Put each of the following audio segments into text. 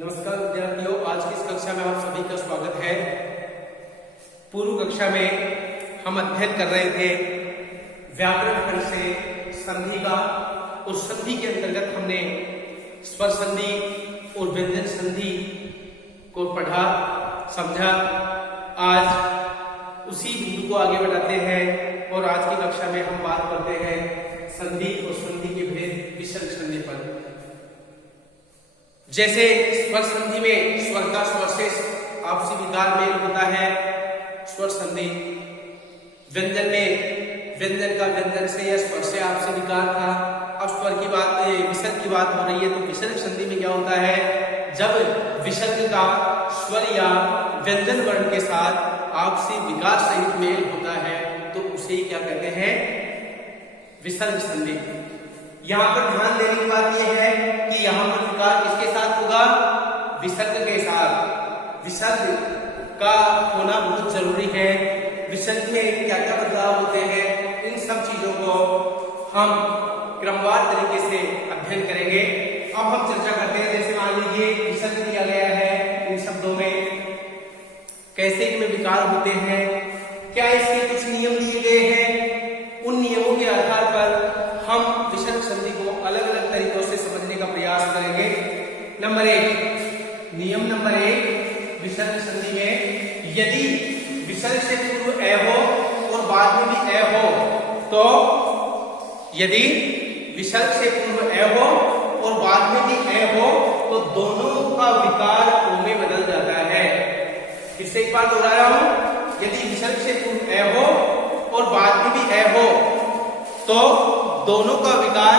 नमस्कार विद्यार्थियों, आज की इस कक्षा में आप सभी का स्वागत है। पूर्व कक्षा में हम अध्ययन कर रहे थे व्याकरण खंड से संधि का, और संधि के अंतर्गत हमने स्वर संधि और व्यंजन संधि को पढ़ा, समझा। आज उसी बिंदु को आगे बढ़ाते हैं और आज की कक्षा में हम बात करते हैं संधि और संधि के भेद विसर्ग संधि पर। जैसे स्वर संधि में स्वर का स्वर से आपसी विकार मेल होता है, स्वर संधि। व्यंजन में व्यंजन का व्यंजन से या स्वर से आपसी विकार था। अब स्वर की बात, विसर्ग की बात हो रही है, तो विसर्ग संधि में क्या होता है? जब विसर्ग का स्वर या व्यंजन वर्ण के साथ आपसी विकार सहित मेल होता है तो उसे क्या कहते हैं? विसर्ग संधि। यहाँ पर ध्यान देने की बात यह है कि यहाँ पर विकार किसके साथ होगा? विसर्ग के साथ। विसर्ग का होना बहुत जरूरी है। विसर्ग में क्या क्या बदलाव होते हैं, इन सब चीजों को हम क्रमवार तरीके से अध्ययन करेंगे। अब हम चर्चा करते हैं। जैसे मान लीजिए विसर्ग दिया गया है, इन शब्दों में कैसे इनमें विकार होते हैं, क्या इसके कुछ नियम दिए गए हैं। उन नियमों के आधार पर हम विसर्ग संधि को अलग अलग तरीकों से समझने का प्रयास करेंगे। नंबर 1, नियम नंबर 1 विसर्ग संधि में, यदि विसर्ग से पूर्व ए हो और बाद में भी ए हो, तो यदि विसर्ग से पूर्व ए हो और बाद में भी ए हो तो दोनों का विकार ओ में बदल जाता है। फिर से एक बार दोहरा रहा हूं, यदि विसर्ग से पूर्व ए हो और बाद में भी ए हो तो दोनों का विकार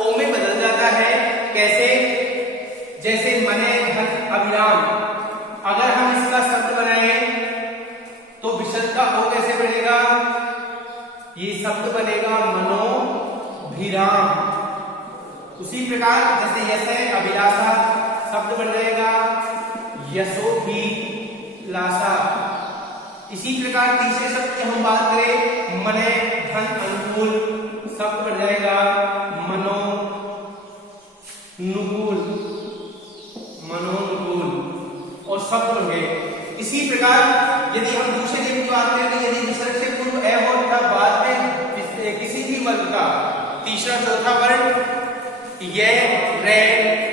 ओ में बदल जाता है। कैसे? जैसे मने धन अभिराम, अगर हम इसका शब्द बनाए तो विसर्ग का ओ कैसे बनेगा? ये शब्द बनेगा मनोभिराम। उसी प्रकार जैसे यश है अभिलाषा, शब्द बन जाएगा यशोभिलाषा। इसी प्रकार तीसरे शब्द की हम बात करें, मने धन अनुकूल, शब्द बन जाएगा मनोनुकूल, मनोनुकूल, और शब्द बन गए। इसी प्रकार यदि हम दूसरे नियम की बात करें, यदि विसर्ग से पूर्व ए हो तथा बाद में किसी भी वर्ग का तीसरा चौथा वर्ण ये, रे,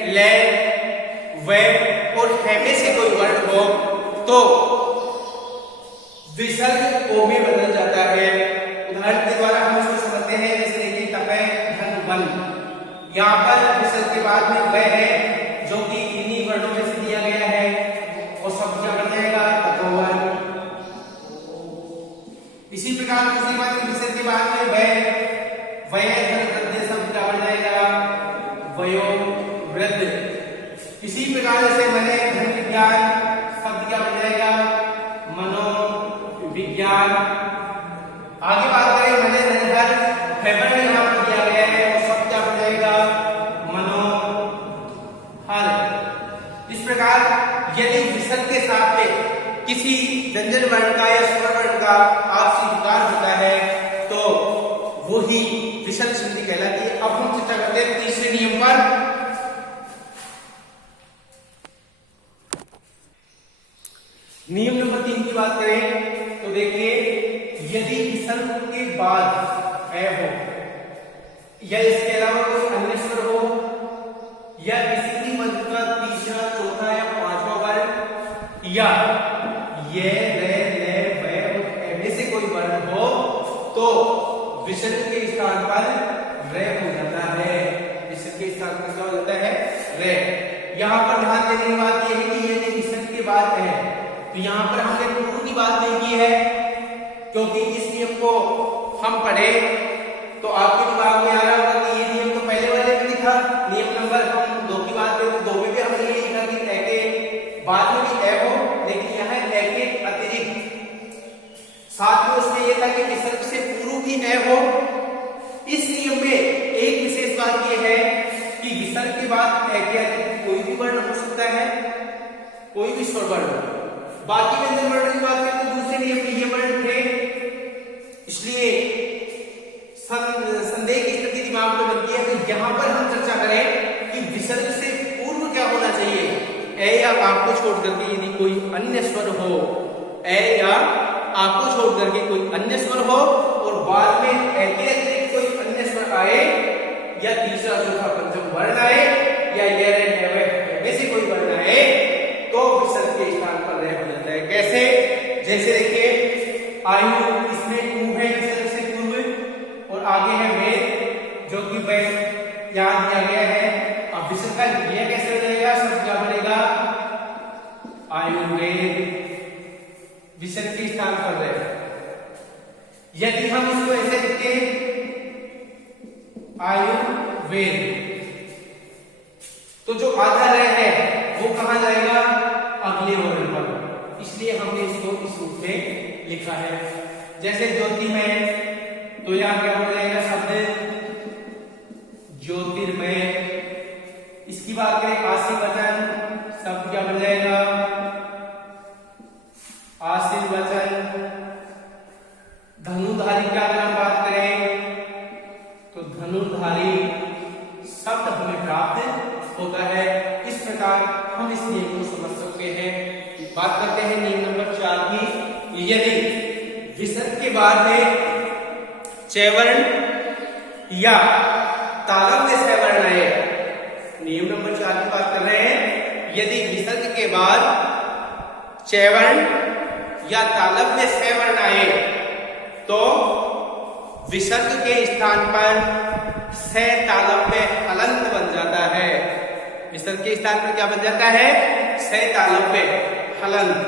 ले, वे और हे में से कोई वर्ण हो तो विसर्ग ओ में बदल जाता है। उदाहरण के द्वारा हम इसको समझते हैं। जैसे देखिए तपे धन बल, यहाँ पर विसर्ग के बाद में वह है जो कि इन्हीं वर्णों में से दिया गया है, और शब्द क्या बन जाएगा? तपोवन। इसी प्रकार दूसरी बात, विसर्ग के बाद में वह धन वृद्ध, शब्द क्या बन जाएगा? वयो वृद्ध। इसी प्रकार से मने धन विज्ञान, शब्द क्या बन जाएगा? मनोविज्ञान। आगे बात करें मने धन फेवर में यहाँ पर दिया गया है, और शब्द क्या बन जाएगा? मनोहर। इस प्रकार यदि विसर्ग के साथ में किसी व्यंजन वर्ण का या स्वर वर्ण का आपसी विकार होता है तो वो ही विसर्ग संधि कहलाती है। अब हम चर्चा करते हैं तीसरे नियम पर। नियम नंबर 3 की बात करें तो देखिए, यदि विसर्ग के बाद ए हो या इसके अलावा कोई अन्य स्वर हो या किसी भी वर्ग का तीसरा चौथा या पांचवा वर्ण या ये, रे, ले, वे और ए में से कोई वर्ण हो तो विसर्ग के स्थान पर रे हो जाता है। विसर्ग के स्थान पर क्या हो जाता है? रे। यहाँ पर ध्यान देने की बात यह है कि यदि विसर्ग के बाद है तो यहाँ पर हमने पूर्व की बात नहीं की है, क्योंकि इस नियम को हम पढ़े तो आपके दिमाग में आ रहा होगा कि ये नियम तो पहले वाले में लिखा। नियम नंबर हम 2 की बात करें तो 2 में भी हमने ये लिखा कि ए के बाद में भी ए हो, लेकिन यहाँ ए के अतिरिक्त साथ में उसमें यह था कि विसर्ग से पूर्व भी ए हो। इस नियम में एक विशेष बात यह है कि विसर्ग के बाद ए के अतिरिक्त कोई भी वर्ण हो सकता है, कोई भी स्वर वर्ण। बाकी व्यंजन वर्ण की बात करें तो दूसरे नियम में ये वर्ण थे, इसलिए संदेह की स्थिति दिमाग में बनती है। तो यहां पर हम चर्चा करें कि विसर्ग से पूर्व क्या होना चाहिए? ए या आ को छोड़ करके यदि कोई अन्य स्वर हो, ए या आ को छोड़ करके कोई अन्य स्वर हो और बाद में ए के अतिरिक्त कोई अन्य स्वर आए या तीसरा चौथा पंचम वर्ण आए या ये में से कोई वर्ण आए तो विसर्ग के स्थान पर रह हो जाता है। कैसे? जैसे देखिए आयु, इसमें ऊ है विसर्ग से पूर्व और आगे है वेद जो कि वेद यहां दिया गया है। अब विसर्ग का क्रिया कैसे हो जाएगा? शब्द क्या बनेगा? आयुर्वेद विसर्ग के स्थान पर रहेगा। यदि हम इसको ऐसे लिखते आयुर्वेद तो जो आधा रह है वो कहां जाएगा? अगले वर्ण पर, इसलिए हमने इसको इस रूप में लिखा है। जैसे ज्योति में तो यहां क्या हो जाएगा? शब्द ज्योतिर्मय। इसकी बात करें आशीर्वचन, शब्द क्या बन जाएगा? आशीर्वचन। धनुधारी का अगर हम बात करें तो धनुधारी शब्द हमें प्राप्त होता है। इस प्रकार हम इस नियम को समझ सकते हैं। बात करते हैं नियम नंबर 4 की। यदि विसर्ग के बाद में चैवर्ण या तालव्य में स्वर्ण आए, नियम नंबर 4 की बात कर रहे हैं। यदि विसर्ग के बाद चैवर्ण या तालव्य में स्वर्ण आए तो विसर्ग के स्थान पर से तालव्य हलंत बन जाता है। विसर्ग के स्थान पर क्या बन जाता है? से तालव्य हलंत।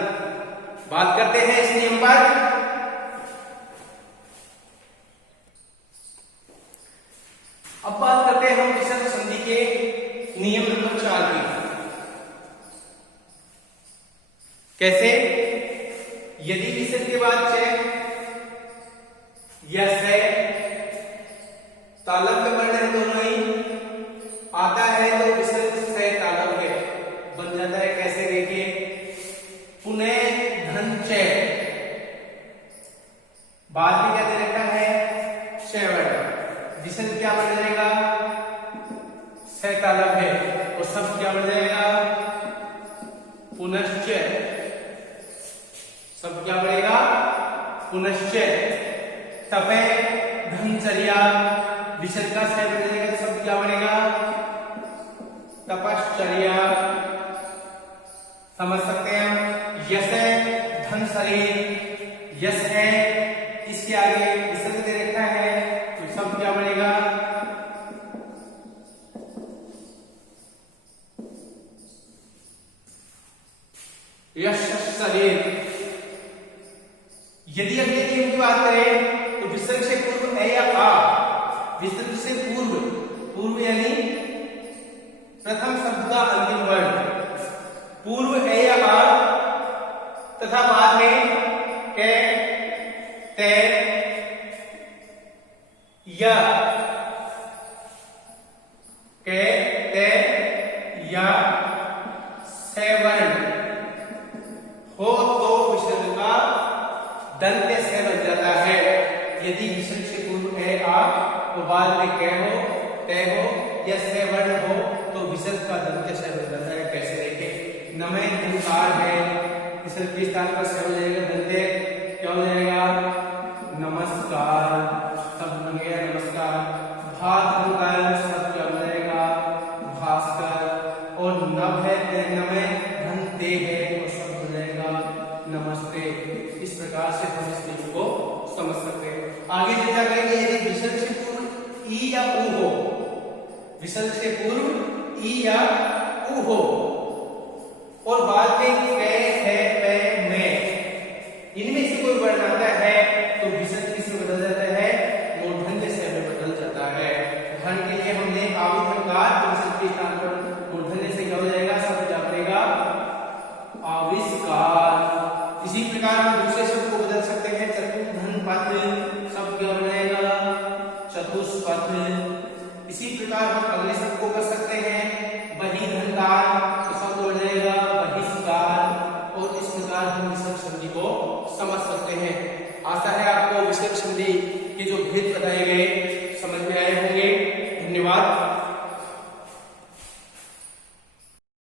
बात करते हैं इस नियम पर। अब बात करते हैं हम विसर्ग संधि के नियम नंबर 4 की। कैसे? यदि विसर्ग के बाद च या से तालव्य वर्ण है दोनों ही आता है तो विसर्ग से तालव्य बन जाता है। कैसे? देखिए पुनः धन च, बाद में क्या दे रखा है? चैवर्ण। विसर्ग क्या बन जाएगा? से तालव्य और शब्द क्या बन जाएगा? पुनश्च। शब्द क्या बनेगा? पुनश्च। तपे धनचर्या, विसर्ग का से बन जाएगा तो शब्द क्या बनेगा? तपश्चर्या। समझ सकते हैं हम। यश धन शरीर, यश है, इसके आगे विसर्ग दे रखा है तो शब्द क्या बनेगा? यश शरीर। यदि अगले नियम की बात करें तो विसर्ग से पूर्व ए या आ, विसर्ग से पूर्व यानी प्रथम शब्द का अंतिम वर्ण, पूर्व ए या आ तथा बाद में के, ते या के, ते या से वर्ण हो तो विसर्ग का दंत्य से बन जाता है। यदि विसर्ग से पूर्व है आ तो बाद में कै हो, तय हो या से वर्ण हो तो विसर्ग का दंत्य से बन जाता है। कैसे? देखें नमय धनकार है, विसर्ग के स्थान पर से हो जाएगा दंत्य, क्या हो जाएगा? नमस्कार। शब्द बन गया नमस्कार। भात धनकार शब्द क्या हो जाएगा? भास्कर। और नभ है नमय धन दे है तो शब्द हो जाएगा नमस्ते। इस प्रकार से हम इस नियम को समझ सकते हैं। आगे चर्चा करेंगे। यदि विसर्ग से पूर्व ई या ऊ हो, विसर्ग से पूर्व ई या ऊ हो और बाद में कै है, पै, में, इनमें से कोई वर्ण आता है तो विसर्ग किसमें बदल जाता है? मूर्धन्य से में बदल जाता है। उदाहरण के लिए हमने आविष्कार, विसर्ग के स्थान पर मूर्धन्य से क्या हो जाएगा? शब्द क्या बनेगा? आविष्कार। इसी प्रकार हम दूसरे शब्द को बदल सकते हैं। चतुर्धनपथ, शब्द क्या बनेगा? चतुष्पथ। इसी प्रकार हम अगले शब्द को कर सकते हैं बहिधनकार, तो शब्द हो जाएगा बहिष्कार। और इस प्रकार हम विसर्ग संधि को समझ सकते हैं। आशा है आपको विसर्ग संधि के जो भेद बताए गए समझ में आए होंगे। धन्यवाद।